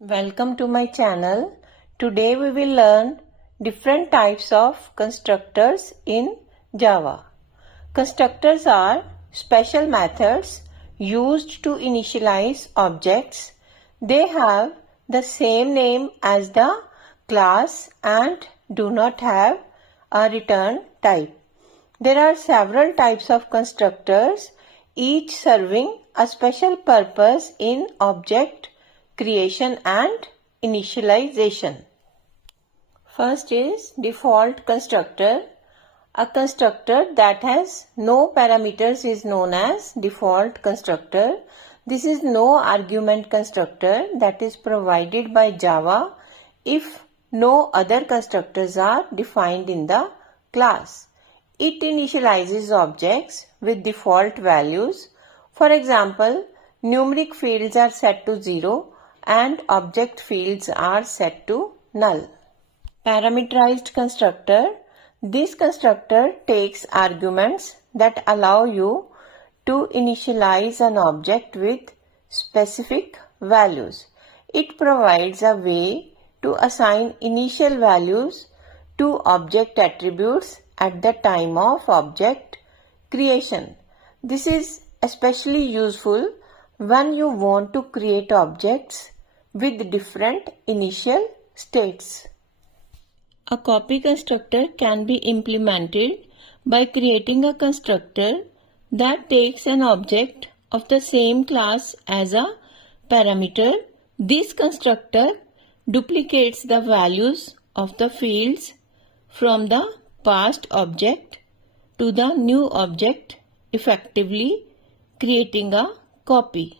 Welcome to my channel. Today we will learn different types of constructors in Java. Constructors are special methods used to initialize objects. They have the same name as the class and do not have a return type. There are several types of constructors, each serving a special purpose in object creation and initialization. First is default constructor. A constructor that has no parameters is known as default constructor. This is no argument constructor that is provided by Java if no other constructors are defined in the class. It initializes objects with default values. For example, numeric fields are set to 0 and object fields are set to null. Parameterized constructor. This constructor takes arguments that allow you to initialize an object with specific values. It provides a way to assign initial values to object attributes at the time of object creation. This is especially useful when you want to create objects with different initial states. A copy constructor can be implemented by creating a constructor that takes an object of the same class as a parameter. This constructor duplicates the values of the fields from the past object to the new object, effectively creating a copy.